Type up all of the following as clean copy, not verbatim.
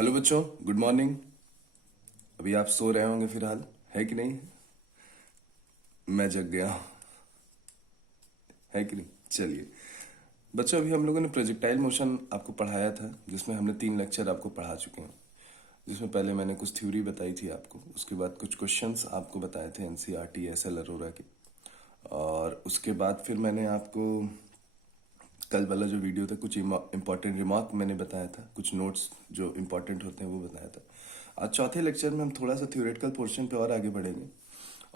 Hello बच्चों, good morning. अभी आप सो रहे होंगे फिलहाल, है कि नहीं? मैं जग गया हूँ, है कि नहीं? चलिए बच्चों, अभी हम लोगों ने प्रोजेक्टाइल मोशन आपको पढ़ाया था, जिसमें हमने 3 लेक्चर आपको पढ़ा चुके हैं। जिसमें पहले मैंने कुछ थ्योरी बताई थी आपको, उसके बाद कुछ क्वेश्चंस आपको बताए थे एनसीईआरटी एसएल अरोरा के, और उसके बाद फिर मैंने आपको कल वाला जो वीडियो था कुछ इंपॉर्टेंट रिमार्क मैंने बताया था, कुछ नोट्स जो इंपॉर्टेंट होते हैं वो बताया था। आज चौथे लेक्चर में हम थोड़ा सा थ्योरेटिकल पोर्शन पे और आगे बढ़ेंगे,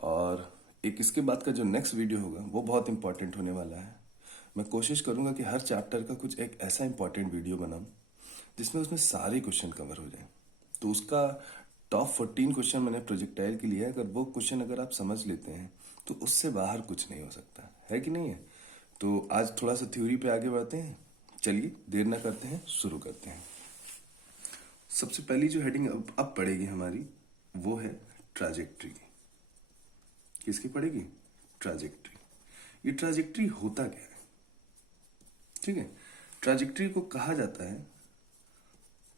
और एक इसके बाद का जो नेक्स्ट वीडियो होगा वो बहुत इंपॉर्टेंट होने वाला है। मैं कोशिश करूंगा कि हर चैप्टर का कुछ एक ऐसा इंपॉर्टेंट वीडियो बनाऊं जिसमें उसमें सारे क्वेश्चन कवर हो जाए। तो उसका टॉप 14 क्वेश्चन मैंने प्रोजेक्टाइल के लिए है। अगर वो क्वेश्चन अगर आप समझ लेते हैं तो उससे बाहर कुछ नहीं हो सकता, है कि नहीं है? तो आज थोड़ा सा थ्योरी पे आगे बढ़ते हैं। चलिए देर ना करते हैं, शुरू करते हैं। सबसे पहली जो हेडिंग अब पड़ेगी हमारी वो है ट्राजेक्ट्री की। किसकी पड़ेगी? ट्राजेक्ट्री। ये ट्राजेक्ट्री होता क्या है? ठीक है, ट्राजेक्ट्री को कहा जाता है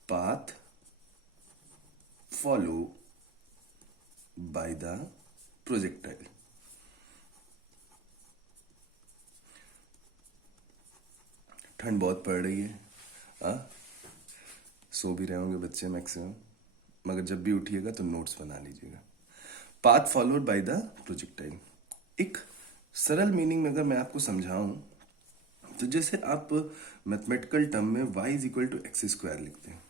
path follow by the projectile. ठंड बहुत पड़ रही है, हाँ? सो भी रहे होंगे बच्चे मैक्सिमम, मगर जब भी उठिएगा तो नोट्स बना लीजिएगा। Path followed by the projectile, एक सरल मीनिंग में अगर मैं आपको समझाऊं तो जैसे आप मैथमेटिकल टर्म में y is equal to X square लिखते हैं,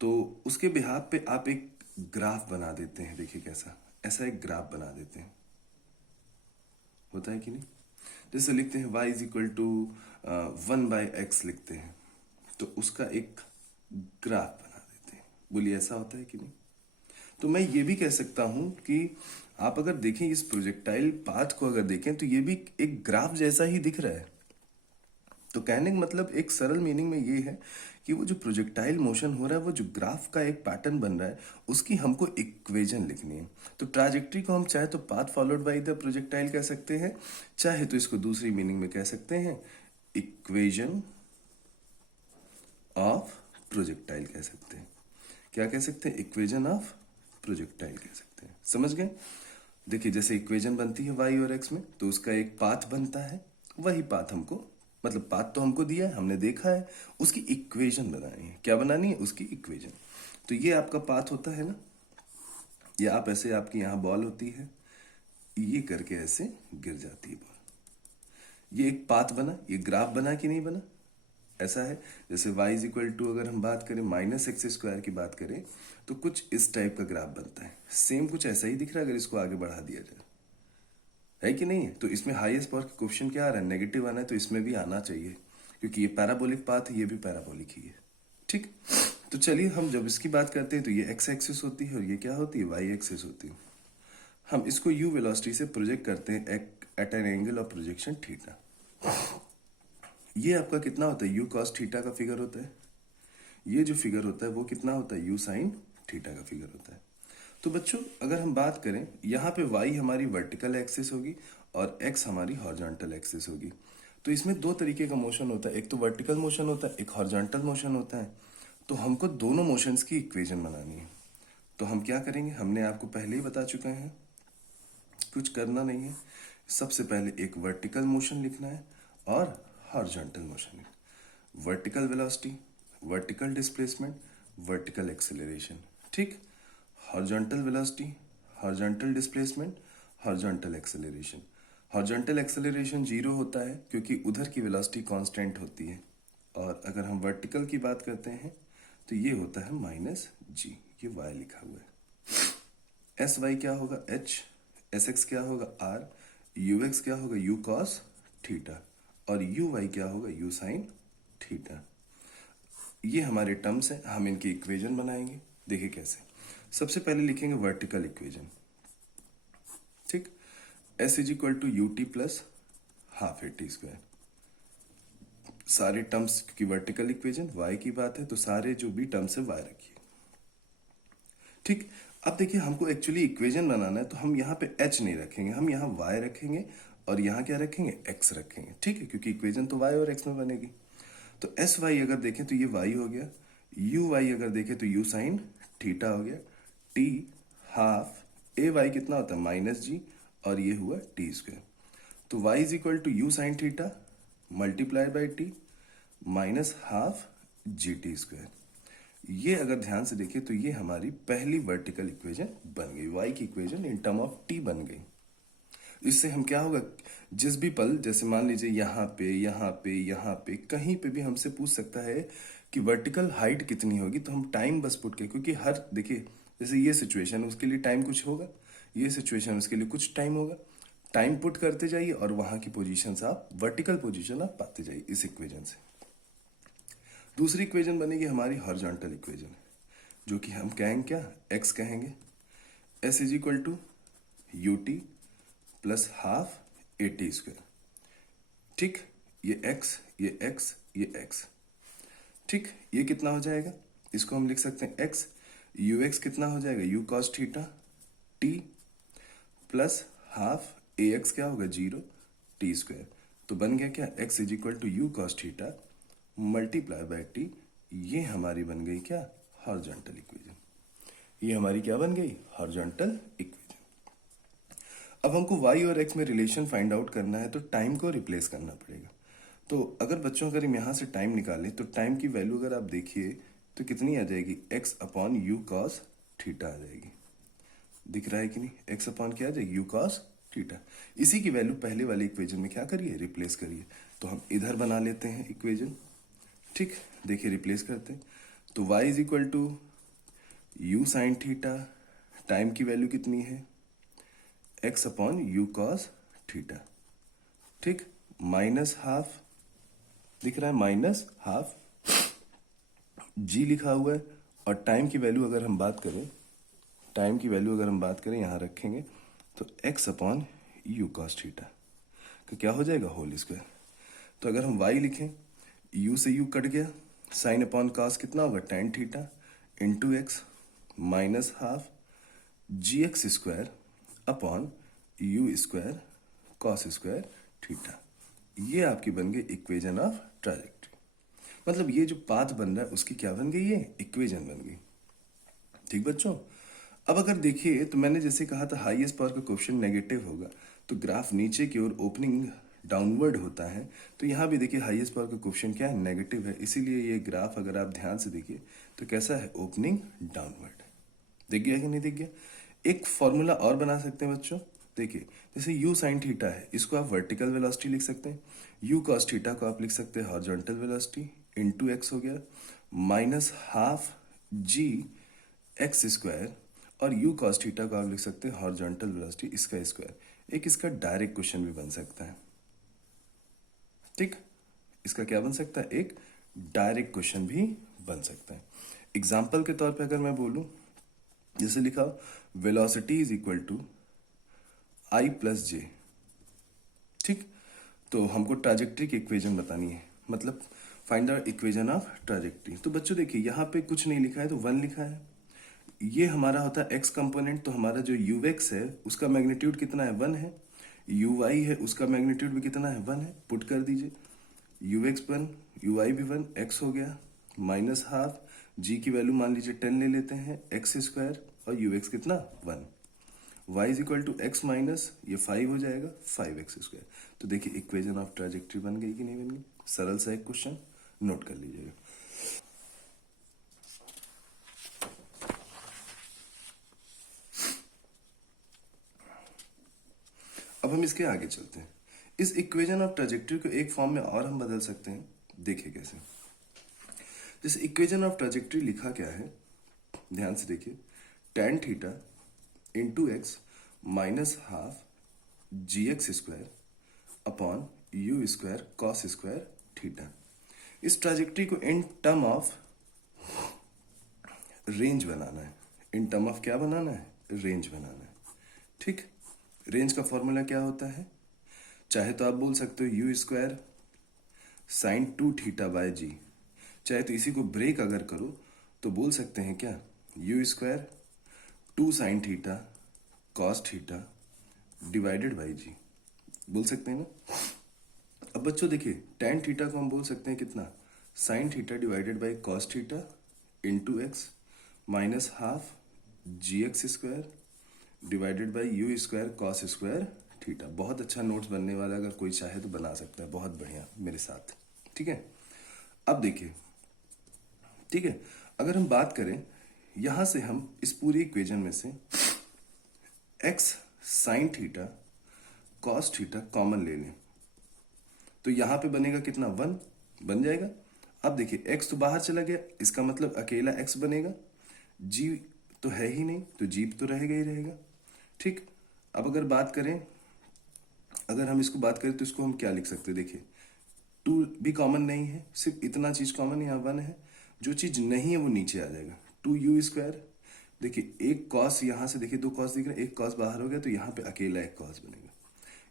तो उसके बिहाफ पे आप एक ग्राफ बना देते हैं। देखिए कैसा, ऐसा एक ग्राफ बना देते हैं, होता है कि नहीं? जैसे लिखते हैं y is equal to 1/x लिखते हैं, तो उसका एक ग्राफ बना देते हैं। बोलिए ऐसा होता है कि नहीं? तो मैं ये भी कह सकता हूं कि आप अगर देखें इस प्रोजेक्टाइल पाथ को, अगर देखें तो ये भी एक ग्राफ जैसा ही दिख रहा है। तो कहने का मतलब एक सरल मीनिंग में ये है कि वो जो प्रोजेक्टाइल मोशन हो रहा है, वो जो ग्राफ का एक पैटर्न बन रहा है, उसकी हमको इक्वेशन लिखनी है। तो ट्राजेक्ट्री को हम चाहे तो path followed by the projectile कह सकते हैं, चाहे तो इसको दूसरी मीनिंग में कह सकते हैं इक्वेशन ऑफ प्रोजेक्टाइल कह सकते हैं। क्या कह सकते हैं? इक्वेशन ऑफ प्रोजेक्टाइल कह सकते हैं। समझ गए? देखिए जैसे इक्वेशन बनती है y और x में, तो उसका एक पाथ बनता है। वही पाथ हमको, मतलब पाथ तो हमको दिया है, हमने देखा है, उसकी इक्वेशन बनानी है। क्या बनानी है? उसकी इक्वेशन। तो ये आपका पाथ होता है ना, ये आप ऐसे, आपकी यहाँ बॉल होती है, ये करके ऐसे गिर जाती है बॉल। ये एक पाथ बना, ये ग्राफ बना कि नहीं बना? ऐसा है जैसे y इज इक्वल टू, अगर हम बात करें माइनस एक्स स्क्वायर की बात करें, तो कुछ इस टाइप का ग्राफ बनता है। सेम कुछ ऐसा ही दिख रहा है अगर इसको आगे बढ़ा दिया जाए, है कि नहीं है? तो इसमें हाईएस्ट पावर का क्वेश्चन क्या आ रहा है? नेगेटिव आना है, तो इसमें भी आना चाहिए, क्योंकि ये पैराबोलिक पाथ है, ये भी पैराबोलिक ही है। ठीक, तो चलिए हम जब इसकी बात करते हैं तो ये एक्स एक्सिस होती है और ये क्या होती है? वाई एक्सिस होती है। हम इसको यू वेलोसिटी से प्रोजेक्ट करते हैं at an angle of projection theta. ये आपका कितना होता है? यू कॉस थीटा का फिगर होता है। ये जो फिगर होता है वो कितना होता है? यू साइन थीटा का फिगर होता है। तो बच्चों अगर हम बात करें, यहाँ पे y हमारी वर्टिकल एक्सिस होगी और x हमारी हॉरिजॉन्टल एक्सिस होगी। तो इसमें दो तरीके का मोशन होता है, एक तो वर्टिकल मोशन होता है, एक हॉरिजॉन्टल मोशन होता है। तो हमको दोनों मोशंस की इक्वेशन बनानी है। तो हम क्या करेंगे? हमने आपको पहले ही बता चुके हैं, कुछ करना नहीं है। सबसे पहले एक वर्टिकल मोशन लिखना है और horizontal motion. Vertical velocity, vertical displacement, vertical acceleration. ठीक, horizontal velocity, horizontal displacement, horizontal acceleration. Horizontal acceleration 0 होता है क्योंकि उधर की वेलोसिटी कांस्टेंट होती है, और अगर हम वर्टिकल की बात करते हैं तो ये होता है माइनस जी। ये y लिखा हुआ है। एस वाई क्या होगा? h, एस एक्स क्या होगा? r, यू एक्स क्या होगा? यू कॉस थीटा, और यू वाई क्या होगा? You sine theta. ये हमारे टर्म्स हैं, हम इनकी इक्वेशन बनाएंगे। देखिए कैसे। सबसे पहले लिखेंगे वर्टिकल इक्वेशन। ठीक, s is equal to u t plus half a t square. सारे टर्म्स की वर्टिकल इक्वेशन, y की बात है तो सारे जो भी टर्म्स है y रखिए। ठीक, अब देखिए हमको एक्चुअली इक्वेशन बनाना है, तो हम यहाँ पे h नहीं रखेंगे, हम यहाँ y रखेंगे, और यहाँ क्या रखेंगे? x रखेंगे। ठीक है, क्योंकि इक्वेशन तो y और x में बनेगी। तो एस वाई अगर देखें तो ये y हो गया, यू वाई अगर देखे तो यू साइन थीटा हो गया, टी हाफ ए वाई कितना होता है माइनस जी, और ये हुआ टी स्क्वायर। तो y is equal to u sine theta multiply by t minus half g t square. ये अगर ध्यान से देखें तो ये हमारी पहली वर्टिकल इक्वेशन बन गई, वाई की equation in term of T बन गई। इससे हम क्या होगा, जिस भी पल, जैसे मान लीजिए यहाँ पे यहाँ पे यहाँ पे कहीं पे भी हमसे पूछ सकता है कि वर्टिकल हाइट कितनी होगी, तो हम टाइम बस पुट के, क्योंकि हर देखिए जैसे ये सिचुएशन उसके लिए टाइम कुछ होगा, ये सिचुएशन उसके लिए कुछ टाइम होगा, टाइम पुट करते जाइए और वहां की पोजीशन आप वर्टिकल पोजीशन आप पाते जाइए इस इक्वेशन से। दूसरी इक्वेशन बनेगी हमारी हॉरिजॉन्टल इक्वेशन, जो कि हम कहेंगे क्या, एक्स कहेंगे, s is equal to u t plus half a t square. ठीक, ये एक्स ये एक्स ये एक्स, ठीक, ये कितना हो जाएगा, इसको हम लिख सकते हैं एक्स, यू एक्स कितना हो जाएगा u cos theta t plus half a x क्या होगा जीरो टी स्क्वायर। तो बन गया क्या, x is equal to u cos theta multiply by t, ये हमारी बन गई क्या, हॉरिजॉन्टल इक्वेशन। ये हमारी क्या बन गई, हॉरिजॉन्टल इक्वेशन। अब हमको y और x में रिलेशन फाइंड आउट करना है, तो टाइम को रिप्लेस करना पड़ेगा। तो अगर बच्चों अगर हम यहाँ से टाइम निकालें तो टाइम की वैल्यू अगर आप देखिए तो कितनी आ जाएगी, x upon u cos theta आ जाएगी। दिख रहा है कि नहीं, x अपॉन क्या आ जाएगी, यू कॉस थीटा। इसी की वैल्यू पहले वाले इक्वेशन में क्या करिए, रिप्लेस करिए। तो हम इधर बना लेते हैं इक्वेशन, ठीक, देखिए रिप्लेस करते हैं। तो y is equal to u sine theta, time की वैल्यू कितनी है, x upon u cos theta, ठीक, माइनस हाफ, दिख रहा है माइनस हाफ, g लिखा हुआ है, और टाइम की वैल्यू अगर हम बात करें, टाइम की वैल्यू अगर हम बात करें यहां रखेंगे तो x upon u cos theta, तो क्या हो जाएगा होल स्क्वायर। तो अगर हम y लिखें, u से u कट गया, साइन अपॉन कॉस कितना होगा tan theta into x minus half g x square upon u square cos square theta. ये आपकी बन गई इक्वेशन ऑफ ट्राजेक्टरी। मतलब ये जो पाथ बन रहा है उसकी क्या बन गई, ये इक्वेशन बन गई। ठीक बच्चों, अब अगर देखिए तो मैंने जैसे कहा था हाईएस्ट पावर का क्वेश्चन नेगेटिव होगा, तो ग्राफ नीचे की ओर ओपनिंग डाउनवर्ड होता है। तो यहाँ भी देखिए हाईएस्ट पावर का क्वेश्चन क्या है, नेगेटिव है, इसीलिए ये ग्राफ अगर आप ध्यान से देखिए तो कैसा है, ओपनिंग डाउनवर्ड। दिख गया कि नहीं दिख गया। एक फॉर्मूला और बना सकते हैं बच्चों, देखिए जैसे u साइन थीटा है, इसको आप वर्टिकल वेलोसिटी लिख सकते हैं, u कॉस थीटा को आप लिख सकते हैं हॉरिजॉन्टल वेलोसिटी, इनटू x हो गया minus half g x square, और u कॉस थीटा को आप लिख सकते हैं हॉरिजॉन्टल वेलोसिटी इसका स्क्वायर। एक इसका डायरेक्ट क्वेश्चन भी बन सकता है, ठीक, इसका क्या बन सकता है, एक डायरेक्ट क्वेश्चन भी बन सकता है। एग्जाम्पल के तौर पे अगर मैं बोलूं, जैसे लिखा velocity is equal to i plus j, ठीक, तो हमको ट्राजेक्ट्री की इक्वेशन बतानी है, मतलब find out equation of trajectory. तो बच्चों देखिए यहाँ पे कुछ नहीं लिखा है तो 1 लिखा है, ये हमारा होता है एक्स कंपोनेंट, तो हमारा जो यू एक्स है उसका मैग्नीट्यूड कितना है, 1 है, यू वाई है उसका मैग्नीट्यूड भी कितना है, 1 है, पुट कर दीजिए, यू एक्स 1 यू वाई भी 1, एक्स हो गया माइनस हाफ, जी की वैल्यू मान लीजिए 10 ले लेते हैं, एक्स स्क्वायर, और यू एक्स कितना 1, y is equal to x minus ये 5 हो जाएगा 5x स्क्वायर। तो देखिए इक्वेशन ऑफ ट्राजेक्ट्री बन गई कि नहीं बन गई। सरल सा एक क्वेश्चन नोट कर लीजिएगा। अब हम इसके आगे चलते हैं। इस इक्वेशन ऑफ ट्राजेक्ट्री को एक फॉर्म में और हम बदल सकते हैं, देखिए कैसे। जैसे इक्वेशन ऑफ ट्राजेक्ट्री लिखा क्या है, ध्यान से देखिए, tan theta into x minus half g x square upon u square cos square theta. इस ट्राजेक्ट्री को इन टर्म ऑफ रेंज बनाना है, इन टर्म ऑफ क्या बनाना है, रेंज बनाना है, ठीक। रेंज का फॉर्मूला क्या होता है, चाहे तो आप बोल सकते हो u square sine 2 theta by g, चाहे तो इसी को ब्रेक अगर करो तो बोल सकते हैं क्या, u square 2 sine theta cos theta divided by g, बोल सकते हैं ना। अब बच्चों देखिए tan थीटा को हम बोल सकते हैं कितना, sine theta divided by cos theta into x minus half g x square divided by u square cos square theta. बहुत अच्छा नोट्स बनने वाला, अगर कोई चाहे तो बना सकता है, बहुत बढ़िया मेरे साथ। ठीक है, अब देखिए, ठीक है, अगर हम बात करें यहां से, हम इस पूरी इक्वेशन में से x sign theta cos theta common ले लें तो यहां पे बनेगा कितना, 1 बन जाएगा। अब देखिए एक्स तो बाहर चला गया, इसका मतलब अकेला एक्स बनेगा, जी तो है ही नहीं तो जी तो रहेगा ही रहेगा। ठीक, अब अगर बात करें, अगर हम इसको बात करें तो इसको हम क्या लिख सकते हैं, देखिए टू भी कॉमन नहीं है, सिर्फ इतना चीज कॉमन, यहाँ 1 है, जो चीज नहीं है वो नीचे आ जाएगा, 2u स्क्वायर। देखिए एक कॉस यहाँ से, देखिए 2 कॉस दिख रहे हैं, एक कॉस बाहर हो गया तो यहाँ पे अकेला एक कॉस बनेगा।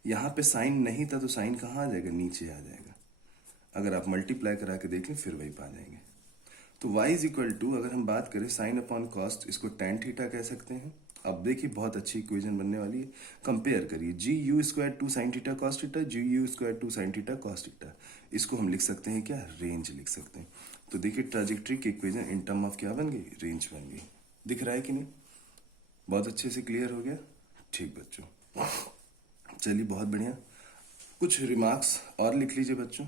यहाँ पे साइन नहीं था तो साइन कहाँ आ जाएगा, नीचे आ जाएगा। अगर आप मल्टीप्लाई करा के देख लें फिर वही पा जाएंगे। तो y इज इक्वल टू, अगर हम बात करें साइन अपॉन कॉस्ट, इसको टेन थीटा कह सकते हैं। अब देखिए बहुत अच्छी इक्वेशन बनने वाली है, कंपेयर करिए, g u square two sine theta cos theta, g u square two sine theta cos theta, इसको हम लिख सकते हैं क्या, रेंज लिख सकते हैं। तो देखिए ट्राजेक्ट्री की इक्वेशन इन टर्म ऑफ क्या बन गई, रेंज बन गई। दिख रहा है कि नहीं, बहुत अच्छे से क्लियर हो गया। ठीक बच्चों, चलिए बहुत बढ़िया, कुछ रिमार्क्स और लिख लीजिए बच्चों।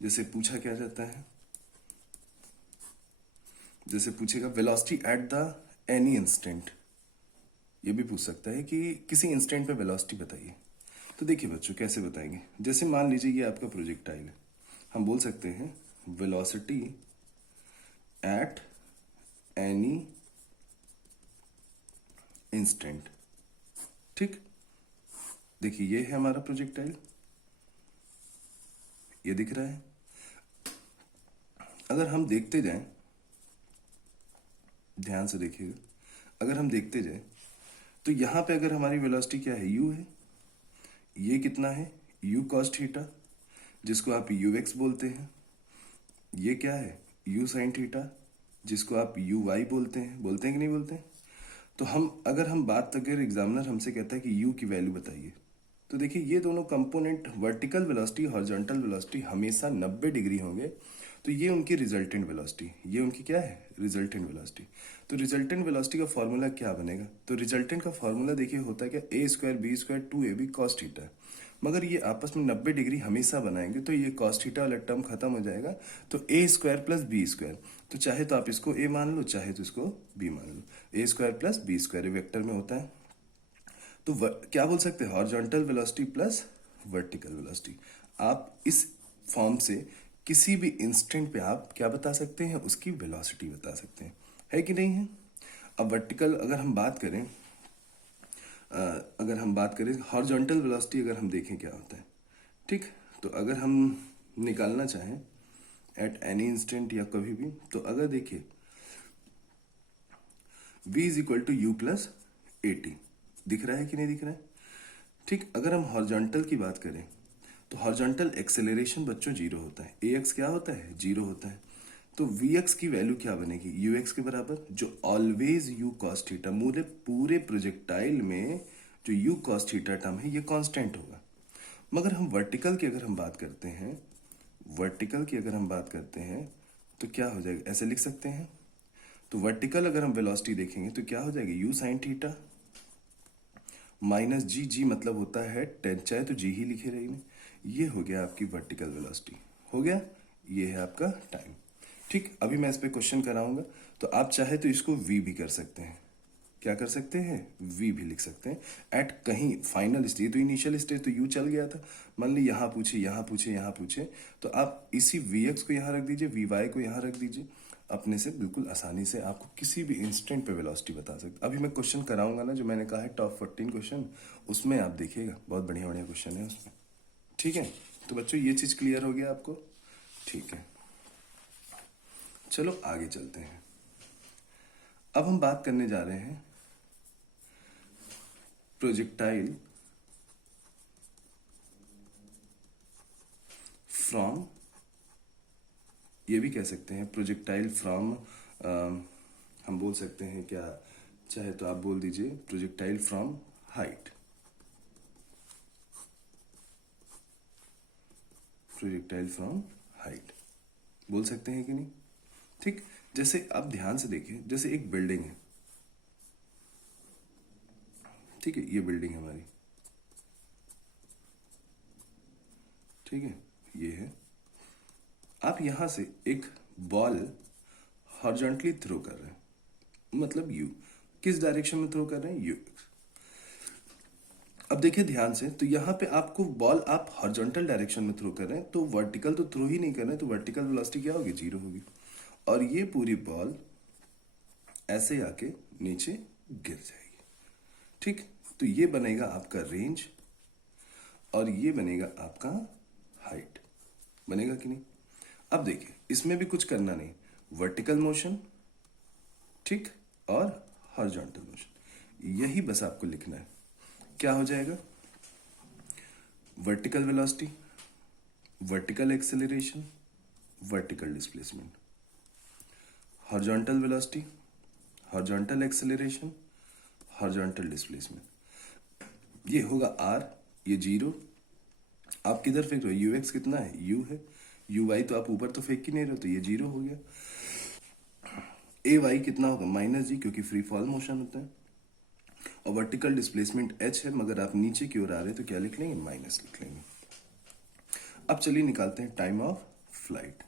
जैसे पूछा क्या जाता है, जैसे पूछेगा velocity at the any instant, ये भी पूछ सकता है कि किसी इंस्टेंट पे वेलोसिटी बताइए। तो देखिए बच्चों कैसे बताएंगे, जैसे मान लीजिए ये आपका प्रोजेक्टाइल है, हम बोल सकते हैं वेलोसिटी एट एनी इंस्टेंट। ठीक, देखिए ये है हमारा प्रोजेक्टाइल, ये दिख रहा है। अगर हम देखते जाएं, ध्यान से देखिएगा, अगर हम देखते जाएं तो यहां पे अगर हमारी वेलोसिटी क्या है, u है, ये कितना है, u cos थीटा, जिसको आप ux बोलते हैं, ये क्या है, u sin थीटा, जिसको आप uy बोलते हैं कि नहीं बोलते हैं। तो हम बात, अगर एग्जामिनर हमसे कहता है कि u की वैल्यू बताइए, तो देखिए ये दोनों component vertical velocity horizontal velocity हमेशा 90 डिग्री होंगे, तो ये उनकी रिजल्टेंट वेलोसिटी, ये उनकी क्या है, रिजल्टेंट वेलोसिटी। तो रिजल्टेंट वेलोसिटी का फॉर्मूला क्या बनेगा, तो रिजल्टेंट का फॉर्मूला देखिए होता है क्या, a square b square 2ab cos theta. मगर ये आपस में 90 डिग्री हमेशा बनाएंगे तो ये कॉस थीटा वाला टर्म खत्म हो जाएगा, तो ए स्क्वायर प्लस बी स्क्वायर, तो चाहे तो आप इसको ए मान लो चाहे तो इसको बी मान लो, a square plus b square vector में होता है। तो क्या बोल सकते हैं, horizontal velocity plus vertical velocity. आप इस फॉर्म से किसी भी इंस्टेंट पे आप क्या बता सकते हैं, उसकी वेलोसिटी बता सकते हैं, है कि नहीं है। अब वर्टिकल अगर हम बात करें, अगर हम बात करें हॉरिजॉन्टल वेलोसिटी, अगर हम देखें क्या होता है, ठीक, तो अगर हम निकालना चाहें एट एनी इंस्टेंट या कभी भी, तो अगर देखिए v is equal to u plus a t, दिख रहा है कि नहीं दिख रहा है। ठीक, अगर हम हॉरिजॉन्टल की बात करें तो हॉरिजॉन्टल एक्सेलरेशन बच्चों जीरो होता है, ए एक्स क्या होता है, जीरो होता है। तो वी एक्स की वैल्यू क्या बनेगी, यू एक्स के बराबर, जो ऑलवेज यू कॉस थीटा, पूरे प्रोजेक्टाइल में जो यू कॉस थीटा टर्म है ये कांस्टेंट होगा। मगर हम वर्टिकल की अगर हम बात करते हैं, वर्टिकल की अगर हम बात करते हैं तो क्या हो जाएगा, ऐसे लिख सकते हैं। तो वर्टिकल अगर हम वेलोसिटी देखेंगे तो क्या हो जाएगी, यू साइन थीटा माइनस जी, जी मतलब होता है टेन, चाहे तो जी ही लिखे रहेंगे। ये हो गया आपकी वर्टिकल वेलोसिटी, हो गया, ये है आपका टाइम। ठीक, अभी मैं इस पे क्वेश्चन कराऊंगा, तो आप चाहे तो इसको वी भी कर सकते हैं, क्या कर सकते हैं, वी भी लिख सकते हैं। एट कहीं फाइनल स्टेज, तो इनिशियल स्टेज तो यू चल गया था, मान ली यहाँ पूछे यहाँ पूछे यहाँ पूछे, तो आप इसी वी एक्स को यहाँ रख दीजिए, वी वाई को यहाँ रख दीजिए, अपने से बिल्कुल आसानी से आपको किसी भी इंस्टेंट पे वेलोसिटी बता सकते। अभी मैं क्वेश्चन कराऊंगा ना, जो मैंने कहा है टॉप 14 क्वेश्चन, उसमें आप देखिएगा बहुत बढ़िया बढ़िया क्वेश्चन है उसमें। ठीक है, तो बच्चों ये चीज क्लियर हो गया आपको। ठीक है, चलो आगे चलते हैं। अब हम बात करने जा रहे हैं प्रोजेक्टाइल फ्रॉम, ये भी कह सकते हैं प्रोजेक्टाइल फ्रॉम, हम बोल सकते हैं क्या, चाहे तो आप बोल दीजिए projectile from height, projectile from height बोल सकते हैं कि नहीं। ठीक, जैसे आप ध्यान से देखिए, जैसे एक बिल्डिंग है, ठीक है, ये बिल्डिंग है हमारी, ठीक है, ये है। आप यहां से एक बॉल हॉरिजॉन्टली थ्रो कर रहे हैं, मतलब यू, किस डायरेक्शन में थ्रो कर रहे हैं, यू। अब देखिए ध्यान से, तो यहाँ पे आपको बॉल आप हॉरिजॉन्टल डायरेक्शन में थ्रो कर रहे हैं, तो वर्टिकल तो थ्रो ही नहीं कर रहे हैं, तो वर्टिकल वेलोसिटी क्या होगी, 0 होगी। और ये पूरी बॉल ऐसे आके नीचे गिर जाएगी, ठीक। तो ये बनेगा आपका रेंज और ये बनेगा आपका हाइट, बनेगा कि नहीं। अब देखिए इसमें भी कुछ करना नहीं, वर्टिकल मोशन, ठीक, और हॉरिजॉन्टल मोशन, यही बस आपको लिखना है। क्या हो जाएगा, vertical velocity, vertical acceleration, vertical displacement, horizontal velocity, horizontal acceleration, horizontal displacement. ये होगा आर, ये 0, आप किधर फेंक रहे हो, यू एक्स कितना है, यू है, यू वाई तो आप ऊपर तो फेंक ही नहीं रहे हो, तो ये 0 हो गया। ए वाई कितना होगा, -g, क्योंकि फ्री फॉल मोशन होता है। और वर्टिकल डिस्प्लेसमेंट h है, मगर आप नीचे की ओर आ रहे हैं तो क्या लिख लेंगे, माइनस लिख लेंगे। अब चलिए निकालते हैं टाइम ऑफ फ्लाइट।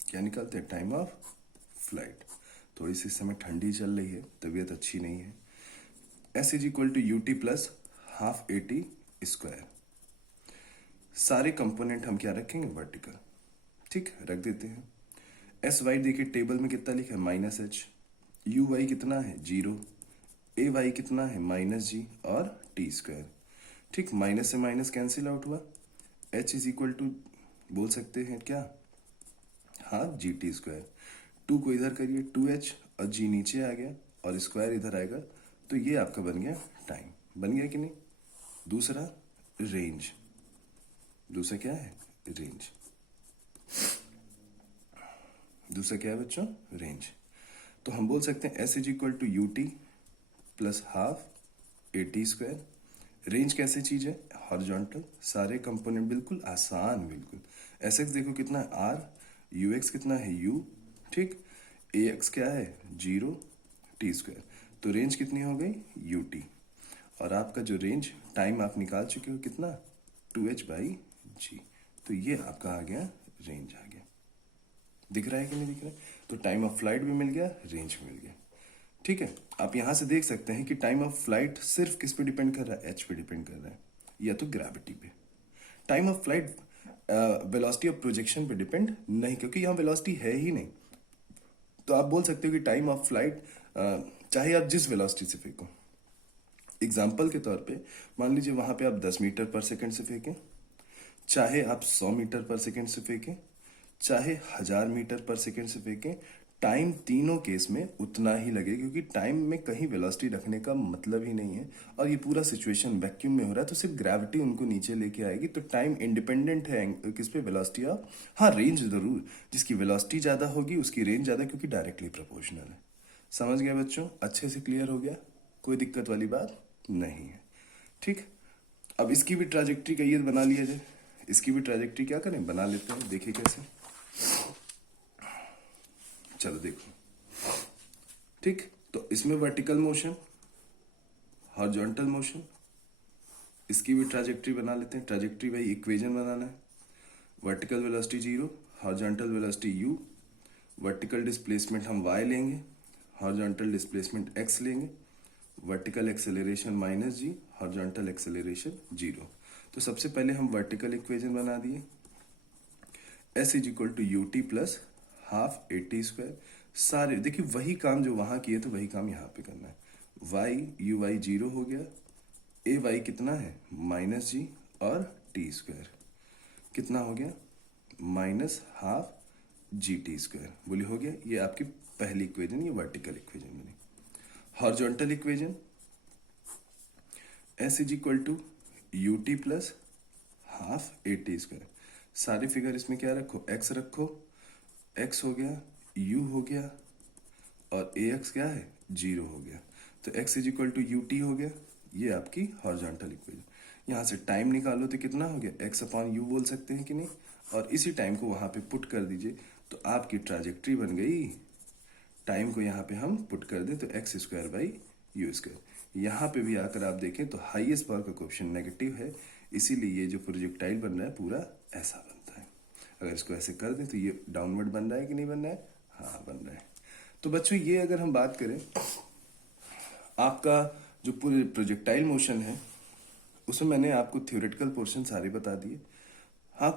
क्या निकालते हैं, टाइम ऑफ फ्लाइट। थोड़ी सी इस समय ठंडी चल रही है, तबीयत अच्छी नहीं है। s is equal to u t plus half a t square. सारे कंपोनेंट हम क्या रखेंगे, वर्टिकल, ठीक, रख देते हैं। एस वाई देखिए टेबल में कितना लिखा है, -h, यू वाई कितना है, 0, ए वाई कितना है, -g और टी स्क्वायर, ठीक। माइनस से माइनस कैंसिल आउट हुआ, h इज इक्वल टू बोल सकते हैं क्या, हाँ, जी टी स्क्वायर। 2 को इधर करिए, 2h, और g नीचे आ गया और स्क्वायर इधर आएगा, तो ये आपका बन गया टाइम, बन गया कि नहीं। दूसरा रेंज, दूसरा क्या है, रेंज, दूसरा क्या है बच्चों, रेंज। तो हम बोल सकते हैं s is equal to u t plus half a t square. Range कैसे चीज है, हॉरिजॉन्टल, सारे कंपोनेंट बिल्कुल आसान, बिल्कुल। एस एक्स देखो कितना है, आर, यू एक्स कितना है, यू, ठीक, ए एक्स क्या है, 0, टी स्क्वायर। तो रेंज कितनी हो गई, यू टी। और आपका जो रेंज टाइम आप निकाल चुके हो कितना, 2h/g। तो ये आपका आ गया, रेंज आ गया। दिख रहा है कि नहीं दिख रहा है। तो टाइम ऑफ फ्लाइट भी मिल गया, रेंज भी मिल गया, ठीक है। आप यहां से देख सकते हैं कि टाइम ऑफ फ्लाइट सिर्फ किस पे डिपेंड कर रहा है, एच पे डिपेंड कर रहा है, या तो ग्रेविटी पे। Time of flight velocity of projection पे डिपेंड नहीं, क्योंकि यहाँ वेलोसिटी है ही नहीं। तो आप बोल सकते हो कि टाइम ऑफ फ्लाइट चाहे आप जिस वेलोसिटी से फेंको, एग्जाम्पल के तौर पे मान लीजिए वहां पे आप 10 मीटर पर सेकंड से फेंकें, चाहे आप 100 मीटर पर सेकंड से फेंकें, चाहे 1000 मीटर पर सेकंड से फेंकें, टाइम तीनों केस में उतना ही लगे, क्योंकि टाइम में कहीं वेलोसिटी रखने का मतलब ही नहीं है। और ये पूरा सिचुएशन वैक्यूम में हो रहा है, तो सिर्फ ग्रेविटी उनको नीचे लेके आएगी। तो टाइम इंडिपेंडेंट है किस पे, वेलोसिटी ऑफ, हाँ, रेंज जरूर, जिसकी वेलोसिटी ज्यादा होगी उसकी रेंज ज्यादा, क्योंकि डायरेक्टली प्रोपोर्शनल है। समझ गया बच्चों, अच्छे से क्लियर हो गया, कोई दिक्कत वाली बात नहीं है, ठीक। अब इसकी भी ट्राजेक्ट्री कहिए बना लिया जाए, इसकी भी ट्राजेक्ट्री क्या करें, बना लेते हैं, देखिए कैसे। चलो देखो, ठीक। तो इसमें वर्टिकल मोशन, हॉरिजॉन्टल मोशन, इसकी भी ट्राजेक्ट्री बना लेते हैं। ट्राजेक्ट्री भाई इक्वेशन बनाना है, vertical velocity 0, horizontal velocity u, vertical displacement हम y लेंगे, हॉरिजॉन्टल डिस्प्लेसमेंट x लेंगे, vertical acceleration -g, horizontal acceleration 0। तो सबसे पहले हम वर्टिकल इक्वेशन बना दिए, s is equal to u t plus half a t square. सारे देखिए वही काम जो वहां किए तो वही काम यहाँ पे करना है। y यू वाई 0 हो गया, ए वाई कितना है, -g, और टी स्क्वायर कितना हो गया, -हाफ जी टी स्क्वायर, बोली हो गया। ये आपकी पहली इक्वेशन, ये वर्टिकल इक्वेशन बनी। Horizontal equation, s is equal to u t plus half a t square. सारे फिगर इसमें क्या रखो, x रखो, x हो गया, u हो गया, और ए एक्स क्या है, 0 हो गया। तो x is equal to u t हो गया, ये आपकी हॉरिजॉन्टल इक्वेशन। यहाँ से टाइम निकालो तो कितना हो गया, x/u बोल सकते हैं कि नहीं। और इसी टाइम को वहां पे पुट कर दीजिए, तो आपकी ट्राजेक्ट्री बन गई। टाइम को यहाँ पे हम पुट कर दें तो x square by u square. यहाँ पे भी आकर आप देखें तो हाईएस्ट पावर का कोएफिशिएंट नेगेटिव है, इसीलिए ये जो प्रोजेक्टाइल बन रहा है पूरा ऐसा बनता है। अगर इसको ऐसे कर दें तो ये डाउनवर्ड बन रहा है कि नहीं बन रहा है? हाँ, बन रहा है। तो बच्चों ये अगर हम बात करें, आपका जो पूरे प्रोजेक्टाइल मोशन है उसमें मैंने आपको थ्योरेटिकल पोर्शन सारे बता दिए। हाँ,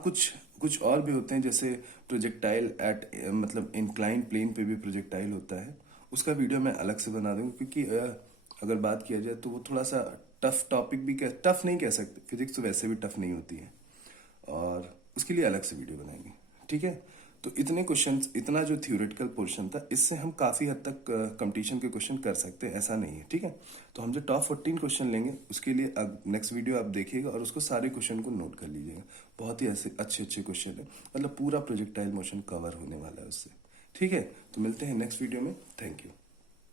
कुछ और भी होते हैं, जैसे प्रोजेक्टाइल एट मतलब इंक्लाइन प्लेन पे भी प्रोजेक्टाइल होता है, उसका वीडियो मैं अलग से बना दूंगा, क्योंकि अगर बात किया जाए तो वो थोड़ा सा टफ टॉपिक भी, टफ नहीं कह सकते, फिजिक्स तो वैसे भी टफ नहीं होती है, और उसके लिए अलग से वीडियो बनाएंगे। ठीक है, तो इतने क्वेश्चंस, इतना जो थ्योरेटिकल पोर्शन था, इससे हम काफ़ी हद तक कंपटीशन के क्वेश्चन कर सकते हैं, ऐसा नहीं है। ठीक है, तो हम जो टॉप 14 क्वेश्चन लेंगे उसके लिए नेक्स्ट वीडियो आप देखिएगा और उसको सारे क्वेश्चन को नोट कर लीजिएगा। बहुत ही ऐसे अच्छे अच्छे क्वेश्चन है, मतलब पूरा प्रोजेक्टाइल मोशन कवर होने वाला है उससे। ठीक है, तो मिलते हैं नेक्स्ट वीडियो में। Thank you.